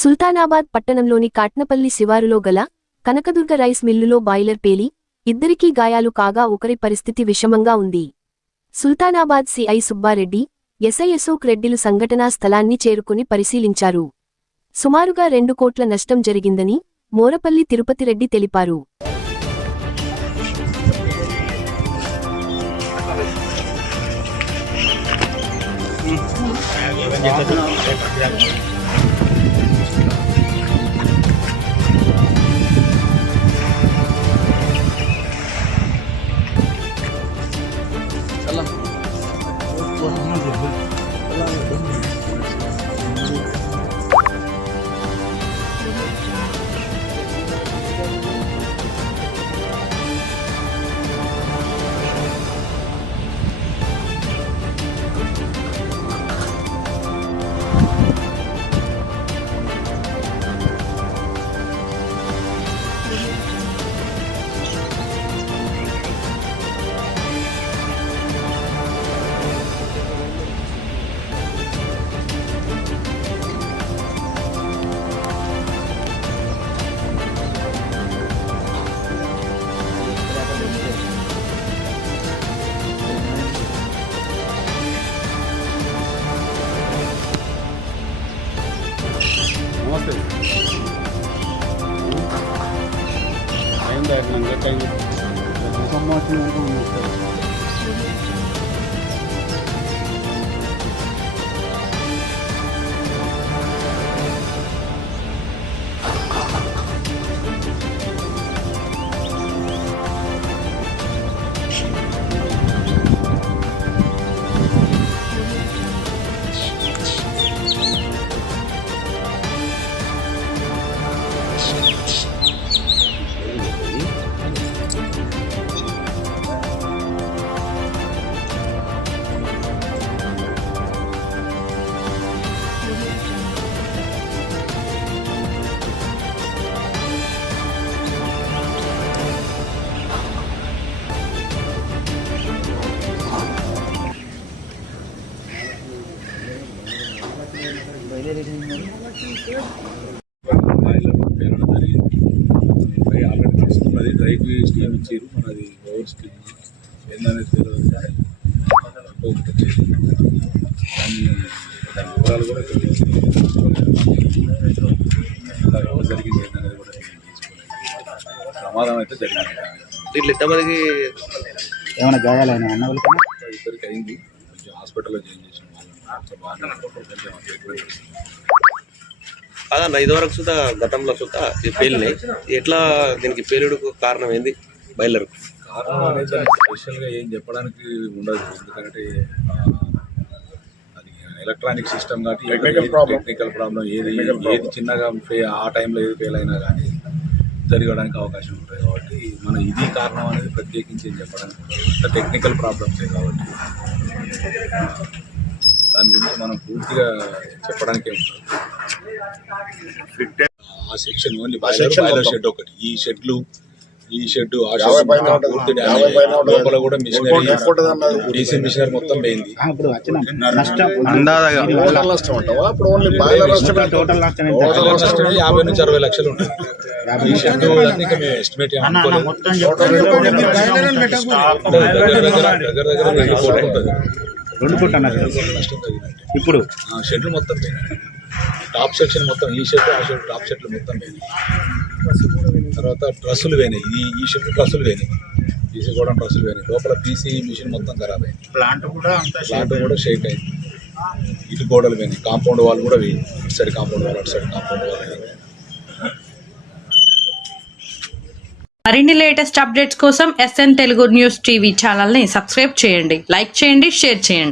సుల్తానాబాద్ పట్టణంలోని కాట్నపల్లి శివారులో గల కనకదుర్గ రైస్ మిల్లులో బాయిలర్ పేలి ఇద్దరికీ గాయాలు కాగా ఒకరి పరిస్థితి విషమంగా ఉంది. సుల్తానాబాద్ సిఐ సుబ్బారెడ్డి, ఎస్ఐ అశోక్ రెడ్డిలు సంఘటనా స్థలాన్ని చేరుకుని పరిశీలించారు. సుమారుగా 2 కోట్ల నష్టం జరిగిందని మోరపల్లి తిరుపతిరెడ్డి తెలిపారు. ఆల్రెడీ నడుస్తున్నది. డ్రైవ్ స్కీమ్ ఇచ్చారు, మనది ఓవర్ స్కీమ్ ఏందనేది తెలియదు. దాని వివరాలు కూడా తెలియదు. జరిగింది ఏందనేది కూడా తీసుకోలేదు. ప్రమాదం అయితే జరిగింది. దీంట్లో ఎంతమందికి ఏమైనా గాయాలైనా అన్న వాళ్ళకి? ఇద్దరికి అయింది. కొంచెం హాస్పిటల్లో జాయిన్ చేసాం. కాదన్న, ఇదివరకు సుతా గతంలో సుతా ఇది పేలినాయి. ఎట్లా దీనికి పేలుడుకు కారణం ఏంది? బాయిలర్కు కారణం అనేది స్పెషల్గా ఏం చెప్పడానికి ఉండదు. ఎందుకంటే అది ఎలక్ట్రానిక్ సిస్టమ్ కాబట్టి టెక్నికల్ ప్రాబ్లం ఏది చిన్నగా ఆ టైంలో ఏది ఫెయిల్ అయినా కానీ జరగడానికి అవకాశం ఉంటుంది. కాబట్టి మనం ఇది కారణం అనేది ప్రత్యేకించి ఏం చెప్పడానికి ఉండదు. టెక్నికల్ ప్రాబ్లమ్సే కాబట్టి దాని గురించి మనం పూర్తిగా చెప్పడానికే ఉంటుంది. ఆ సెక్షన్ ఓన్లీ బాయిలర్ షెడ్ ఒకటి, ఈ షెడ్ ఆ షెడ్ పూర్తి డ్యామేజ్. లోపల కూడా మిషనరీ డీసీ మిషనరీ మొత్తం పోయింది. టోటల్ నష్టం 50 నుంచి 60 లక్షలు ఉంటుంది. ఈ షెడ్ మేము ఎస్టిమేట్ దగ్గర ఉంటుంది. 2 కోట్ల నష్టం తగ్గినట్టు. ఇప్పుడు షెడ్లు మొత్తం పోయినాయి. టాప్ సెక్షన్ మొత్తం, ఈ షెడ్ ఆ షెడ్ టాప్ షెడ్లు మొత్తం పోయినాయి. తర్వాత డ్రస్సులు పోయినాయి. ఈ షెడ్ డ్రస్సులు పోయినాయి. పీసీ కూడా డ్రస్సులు పోయినాయి. లోపల పీసీ మిషన్ మొత్తం ఖరాబ్ అయింది. ప్లాంట్ కూడా షేక్ అయింది. ఇటు గోడలు పోయినాయి. కాంపౌండ్ వాళ్ళు కూడా పోయింది. ఇటు సైడ్ కాంపౌండ్ వాళ్ళు, అటు సైడ్ కాంపౌండ్ వాళ్ళు. మరిన్ని లేటెస్ట్ అప్డేట్స్ కోసం SN తెలుగు న్యూస్ టీవీ ఛానల్ని సబ్స్క్రైబ్ చేయండి, లైక్ చేయండి, షేర్ చేయండి.